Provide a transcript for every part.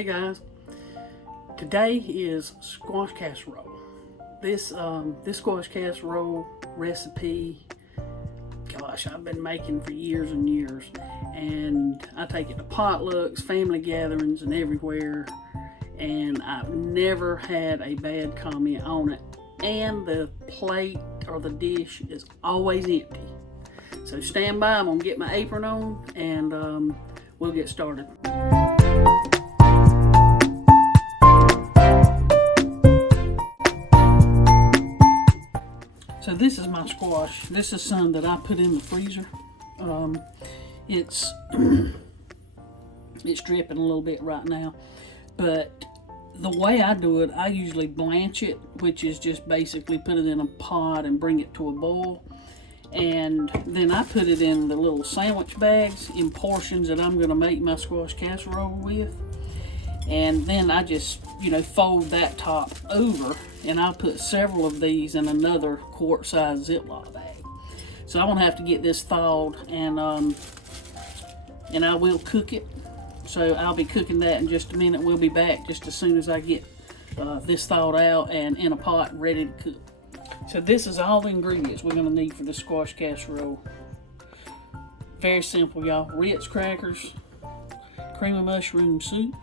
Hey guys, today is squash casserole. This squash casserole recipe, gosh, I've been making for years and years, and I take it to potlucks, family gatherings, and everywhere, and I've never had a bad comment on it. And the plate or the dish is always empty. So stand by, I'm gonna get my apron on, and we'll get started. So this is my squash. This is some that I put in the freezer. It's it's dripping a little bit right now, but the way I do it, I usually blanch it, which is just basically put it in a pot and bring it to a boil, and then I put it in the little sandwich bags in portions that I'm going to make my squash casserole with. And then I just, fold that top over, and I'll put several of these in another quart-size Ziploc bag. So I won't have to get this thawed, and I will cook it. So I'll be cooking that in just a minute. We'll be back just as soon as I get this thawed out and in a pot ready to cook. So this is all the ingredients we're going to need for the squash casserole. Very simple, y'all. Ritz crackers, cream of mushroom soup,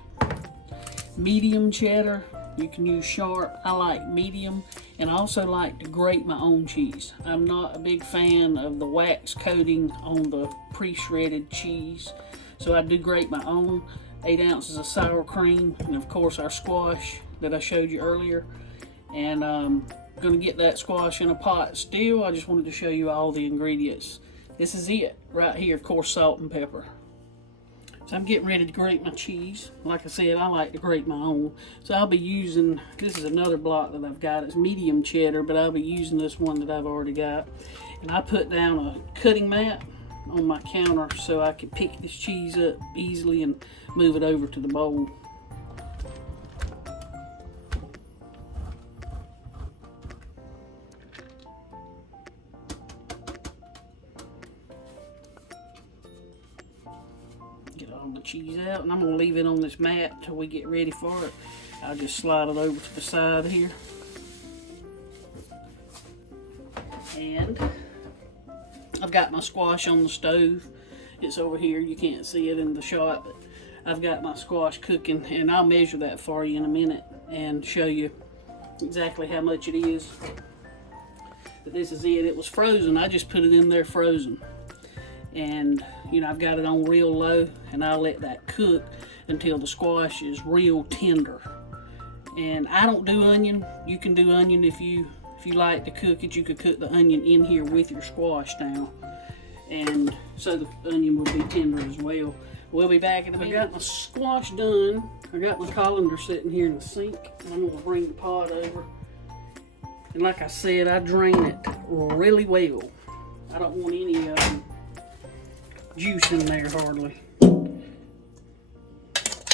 medium cheddar. You can use sharp. I like medium, and I also like to grate my own cheese. I'm not a big fan of the wax coating on the pre-shredded cheese, so I do grate my own. 8 ounces of sour cream, and of course our squash that I showed you earlier. And I'm gonna get that squash in a pot still. I just wanted to show you all the ingredients. This is it right here, of course, salt and pepper. So I'm getting ready to grate my cheese. Like I said, I like to grate my own. So I'll be using, this is another block that I've got. It's medium cheddar, but I'll be using this one that I've already got. And I put down a cutting mat on my counter so I can pick this cheese up easily and move it over to the bowl. Get all the cheese out, and I'm going to leave it on this mat until we get ready for it. I'll just slide it over to the side here. And I've got my squash on the stove. It's over here. You can't see it in the shot, but I've got my squash cooking, and I'll measure that for you in a minute and show you exactly how much it is. But this is it. It was frozen. I just put it in there frozen. And I've got it on real low, and I'll let that cook until the squash is real tender. And I don't do onion. You can do onion if you like to cook it. You could cook the onion in here with your squash now, and so the onion would be tender as well. We'll be back in a minute. I got my squash done. I got my colander sitting here in the sink, and I'm going to bring the pot over. And like I said, I drain it really well. I don't want any juice in there hardly.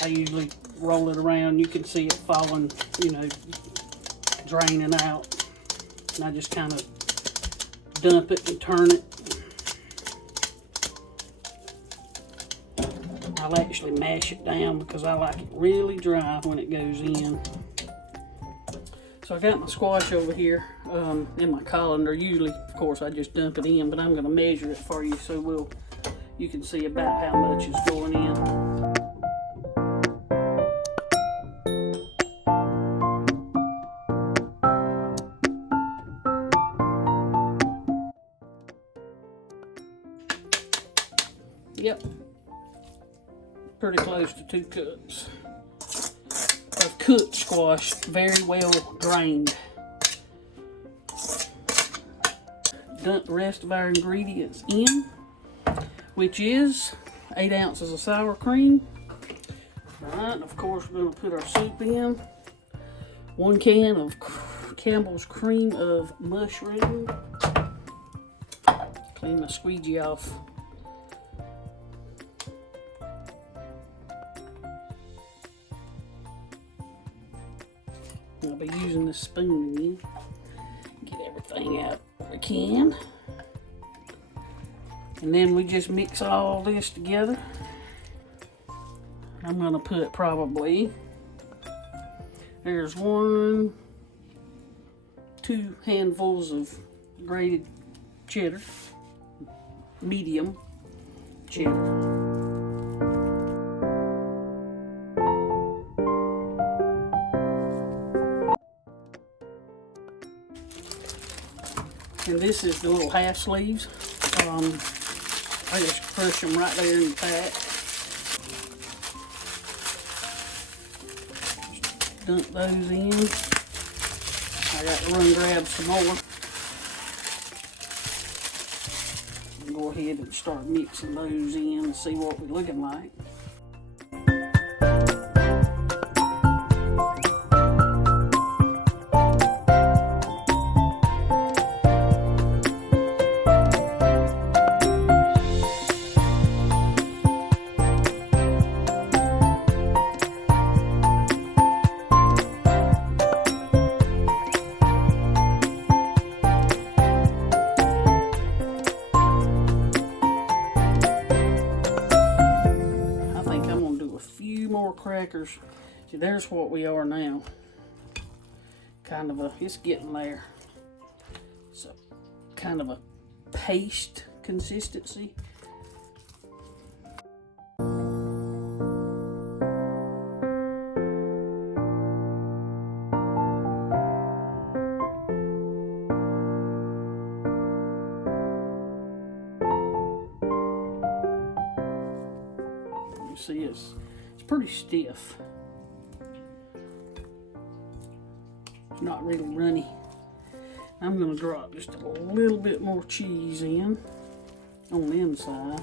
I usually roll it around. You can see it falling, draining out. And I just kind of dump it and turn it. I'll actually mash it down because I like it really dry when it goes in. So I got my squash over here in my colander. Usually, of course, I just dump it in, but I'm going to measure it for you so you can see about how much is going in. Yep, pretty close to 2 cups of cooked squash, very well drained. Dump the rest of our ingredients in, which is 8 ounces of sour cream. Alright, of course we're going to put our soup in. 1 can of Campbell's cream of mushroom. Clean my squeegee off. I'll be using this spoon again. Get everything out we can. And then we just mix all this together. I'm gonna put probably, there's 1, 2 handfuls of grated cheddar, medium cheddar. And this is the little half sleeves. I just crush them right there in the pack. Just dump those in. I got to run grab some more. Go ahead and start mixing those in and see what we're looking like. Crackers. See, there's what we are now. Kind of it's getting there. So, kind of a paste consistency. You see, it's pretty stiff. It's not really runny. I'm going to drop just a little bit more cheese in on the inside.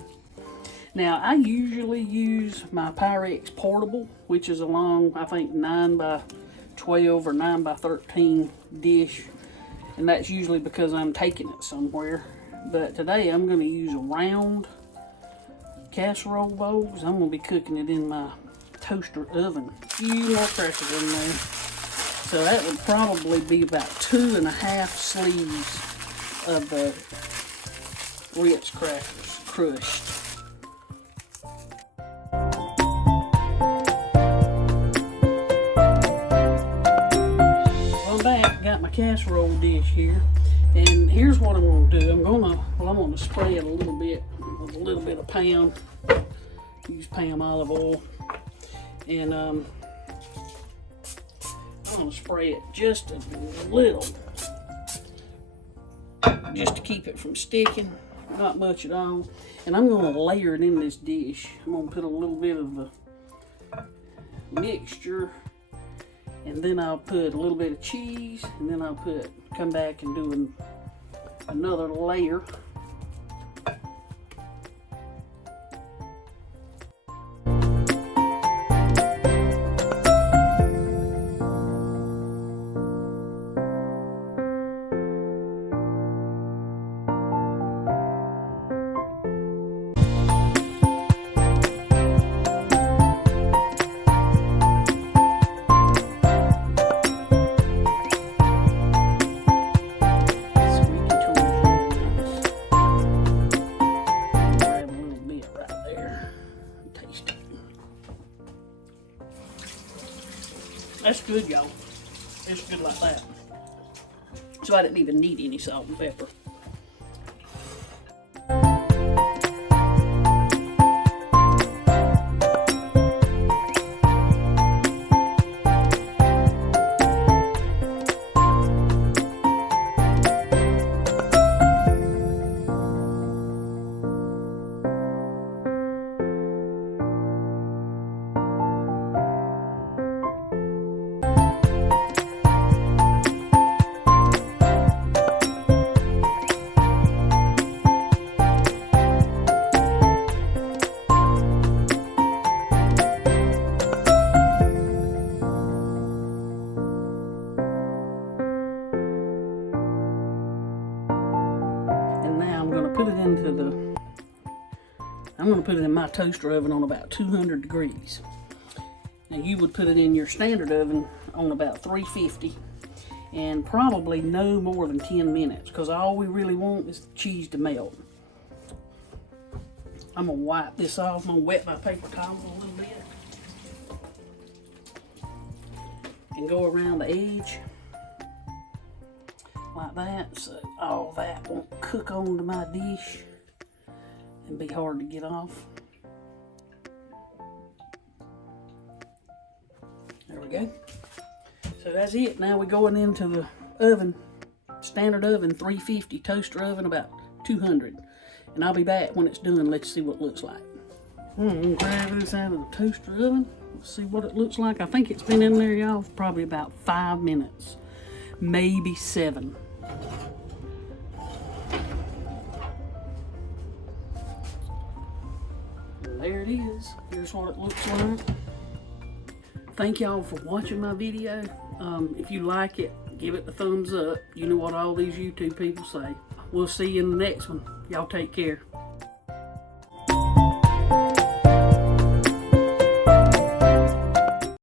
Now, I usually use my Pyrex portable, which is a long, I think, 9 by 12 or 9 by 13 dish. And that's usually because I'm taking it somewhere. But today I'm going to use a round casserole bowl because I'm going to be cooking it in my toaster oven. A few more crackers in there. So that would probably be about 2.5 sleeves of the Ritz crackers crushed. I'm back, got my casserole dish here. And here's what I'm going to do. I'm going to spray it a little bit with a little bit of Pam. Use Pam olive oil. And I'm going to spray it just a little, just to keep it from sticking, not much at all. And I'm going to layer it in this dish. I'm going to put a little bit of the mixture, and then I'll put a little bit of cheese, and then I'll come back and do another layer. That's good, y'all. It's good like that. So I didn't even need any salt and pepper. I'm going to put it in my toaster oven on about 200 degrees. Now you would put it in your standard oven on about 350 and probably no more than 10 minutes because all we really want is the cheese to melt. I'm going to wipe this off. I'm going to wet my paper towel a little bit. and go around the edge like that, so all that won't cook onto my dish and be hard to get off. There we go. So that's it. Now we're going into the oven, standard oven, 350, toaster oven about 200. And I'll be back when it's done. Let's see what it looks like. I'm gonna grab this out of the toaster oven. Let's see what it looks like. I think it's been in there, y'all, for probably about 5 minutes, maybe 7. And there it is. Here's what it looks like. Thank y'all for watching my video. If you like it, give it the thumbs up. You know what all these YouTube people say. We'll see you in the next one. Y'all take care.